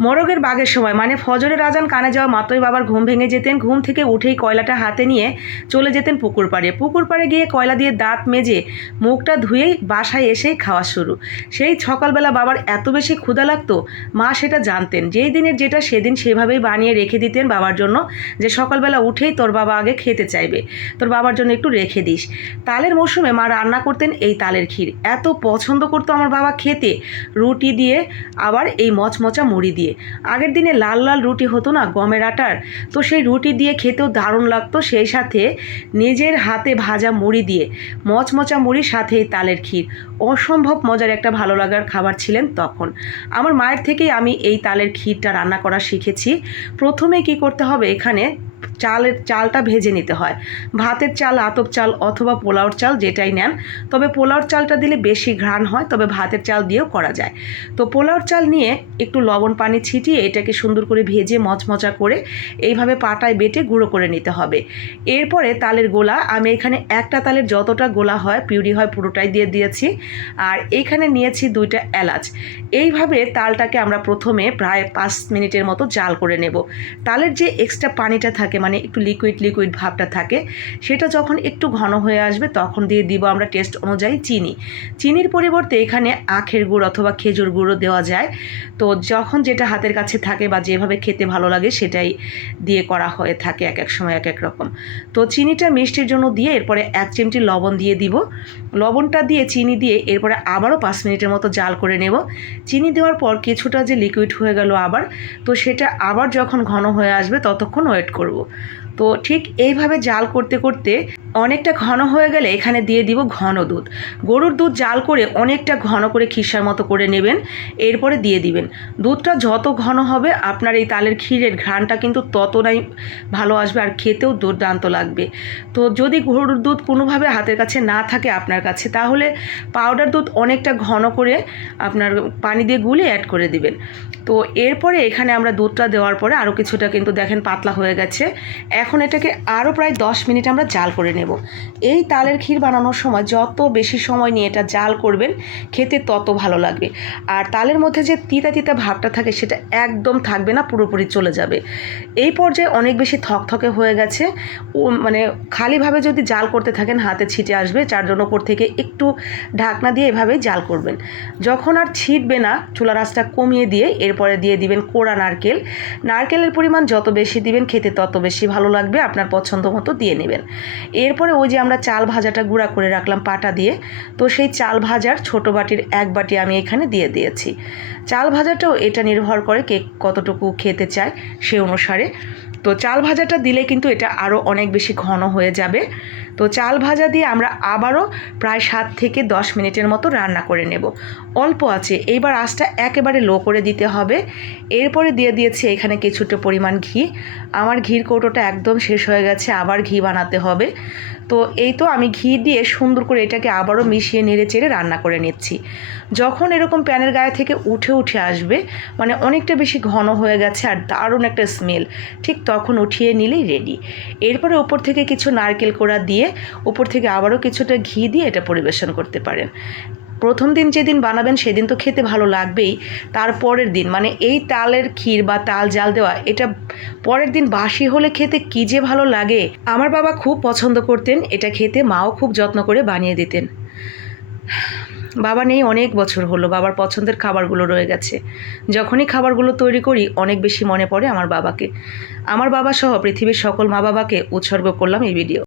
মোরগের বাঘের সময়। মানে ফজরের আজান কানে যাওয়া মাত্রই বাবার ঘুম ভেঙে যেতেন। ঘুম থেকে উঠেই কয়লাটা হাতে নিয়ে চলে যেতেন পুকুর পাড়ে। পুকুর পাড়ে গিয়ে কয়লা দিয়ে দাঁত মেজে মুখটা ধুয়েই বাসায় এসেই খাওয়া শুরু। সেই সকালবেলা বাবার এত বেশি ক্ষুধা লাগতো, মা সেটা জানতেন। যেই দিনের যেটা সেদিন সেভাবেই বানিয়ে রেখে দিতেন বাবার জন্য যে সকালবেলা উঠেই তোর বাবা আগে খেতে চাইবে। তোর বাবার জন্য একটু রেখে দিস। তালের মৌসুমে মা রান্না করতেন এই তালের ক্ষীর। এত পছন্দ করতো আমার বাবা খেতে। রুটি দিয়ে আবার এই মচমচা মুড়ি দিয়ে। আগের দিনে লাল লাল রুটি হতো না গমের আটার? তো সেই রুটি দিয়ে খেতেও দারুণ লাগতো, সেই সাথে নিজের হাতে ভাজা মুড়ি দিয়ে। মচমচা মুড়ির সাথে এই তালের ক্ষীর। অসম্ভব মজার একটা ভালো লাগার খাবার ছিলেন তখন। আমার মায়ের থেকেই আমি এই তালের ক্ষীরটা রান্না করা শিখেছি। প্রথমে কি করতে হবে এখানে চালের চালটা ভেজে নিতে হয়। ভাতের চাল, আতপ চাল অথবা পোলাওর চাল যেটাই নেন। তবে পোলাওর চালটা দিলে বেশি ঘ্রাণ হয়, তবে ভাতের চাল দিয়েও করা যায়। তো পোলাওর চাল নিয়ে একটু লবণ পানি ছিটিয়ে এটাকে সুন্দর করে ভেজে মচমচা করে এইভাবে পাটায় বেটে গুঁড়ো করে নিতে হবে। এরপরে তালের গোলা, আমি এখানে একটা তালের যতটা গোলা হয়, পিউরি হয়, পুরোটাই দিয়ে দিয়েছি। আর এইখানে নিয়েছি দুইটা এলাচ। এইভাবে তালটাকে আমরা প্রথমে প্রায় পাঁচ মিনিটের মতো জাল করে নেব। তালের যে এক্সট্রা পানিটা থাকে মানে একটু লিকুইড লিকুইড ভাবটা থাকে। সেটা যখন একটু ঘন হয়ে আসবে, তখন দিয়ে দিব আমরা টেস্ট অনুযায়ী চিনি। চিনির পরিবর্তে এখানে আখের গুড় অথবা খেজুর গুঁড়ো দেওয়া যায়। তো যখন যেটা হাতের কাছে থাকে বা যেভাবে খেতে ভালো লাগে, সেটাই দিয়ে করা হয়ে থাকে এক এক সময়, এক এক রকম। তো চিনিটা মিষ্টির জন্য দিয়ে এরপরে এক চিমটি লবণ দিয়ে দিব। লবণটা দিয়ে চিনি দিয়ে এরপরে আবারও পাঁচ মিনিটের মতো জাল করে নেব। চিনি দেওয়ার পর কিছুটা যে লিকুইড হয়ে গেল আবার, তো সেটা আবার যখন ঘন হয়ে আসবে, ততক্ষণ ওয়েট করব। তো ঠিক এইভাবে জাল করতে করতে অনেকটা ঘন হয়ে গেলে এখানে দিয়ে দিব ঘন দুধ। গরুর দুধ জাল করে অনেকটা ঘন করে খিসার মতো করে নেবেন, এরপরে দিয়ে দিবেন। দুধটা যত ঘন হবে, আপনার এই তালের ক্ষীরের ঘ্রাণটা কিন্তু ততটাই ভালো আসবে আর খেতেও দুর্দান্ত লাগবে। তো যদি গরুর দুধ কোনোভাবে হাতের কাছে না থাকে আপনার কাছে, তাহলে পাউডার দুধ অনেকটা ঘন করে আপনার পানি দিয়ে গুলে অ্যাড করে দিবেন। তো এরপরে এখানে আমরা দুধটা দেওয়ার পরে আরও কিছুটা কিন্তু দেখেন পাতলা হয়ে গেছে। এখন এটাকে আরও প্রায় দশ মিনিট আমরা জাল করে নেব। এই তালের ক্ষীর বানানোর সময় যত বেশি সময় নিয়ে এটা জাল করবেন, খেতে তত ভালো লাগবে। আর তালের মধ্যে যে তিতা তিতা ভাবটা থাকে, সেটা একদম থাকবে না, পুরোপুরি চলে যাবে। এই পর্যায়ে অনেক বেশি থকথকে হয়ে গেছে। মানে খালিভাবে যদি জাল করতে থাকেন, হাতে ছিটে আসবে। যার জন্য ওপর থেকে একটু ঢাকনা দিয়ে এভাবে জাল করবেন। যখন আর ছিটবে না চুলা রাসটা কমিয়ে দিয়ে এরপরে দিয়ে দিবেন কোড়া নারকেল। নারকেলের পরিমাণ যত বেশি দিবেন, খেতে তত বেশি ভালো লাগবে। আপনার পছন্দ মতো দিয়ে নেবেন। এরপরে ওই যে আমরা চাল ভাজাটা গুঁড়া করে রাখলাম পাটা দিয়ে, তো সেই চাল ভাজার ছোট বাটির এক বাটি আমি এখানে দিয়ে দিয়েছি। চাল ভাজাটাও এটা নির্ভর করে কে কতটুকু খেতে চায় সে অনুসারে। তো চাল ভাজাটা দিলে কিন্তু এটা আরও অনেক বেশি ঘন হয়ে যাবে। তো চাল ভাজা দিয়ে আমরা আবারও প্রায় সাত থেকে দশ মিনিটের মতো রান্না করে নেব। অল্প আছে, এইবার আঁচটা একেবারে লো করে দিতে হবে। এরপরে দিয়ে দিয়েছি এখানে কিছুটা পরিমাণ ঘি। আমার ঘির কৌটোটা একদম শেষ হয়ে গেছে, আবার ঘি বানাতে হবে। তো এই তো আমি ঘি দিয়ে সুন্দর করে এটাকে আবারও মিশিয়ে নেড়ে চেড়ে রান্না করে নিচ্ছি। যখন এরকম প্যানের গায়ে থেকে উঠে উঠে আসবে মানে অনেকটা বেশি ঘন হয়ে গেছে আর দারুণ একটা স্মেল ঠিক তখন উঠিয়ে নিলেই রেডি এরপরে ওপর থেকে কিছু নারকেল কোড়া দিয়ে ওপর থেকে আবারও কিছুটা ঘি দিয়ে এটা পরিবেশন করতে পারেন। প্রথম দিন যেদিন বানাবেন সেদিন তো খেতে ভালো লাগবেই। তারপরের দিন মানে এই তালের ক্ষীর বা তাল জাল দেওয়া, এটা পরের দিন বাসি হলে খেতে কী যে ভালো লাগে। আমার বাবা খুব পছন্দ করতেন, এটা খেতে মাও খুব যত্ন করে বানিয়ে দিতেন। বাবা নেই, অনেক বছর হলো, বাবার পছন্দের খাবারগুলো রয়ে গেছে। যখনই খাবারগুলো তৈরি করি, অনেক বেশি মনে পড়ে আমার বাবাকে। আমার বাবা সহ পৃথিবীর সকল মা বাবাকে উৎসর্গ করলাম এই ভিডিও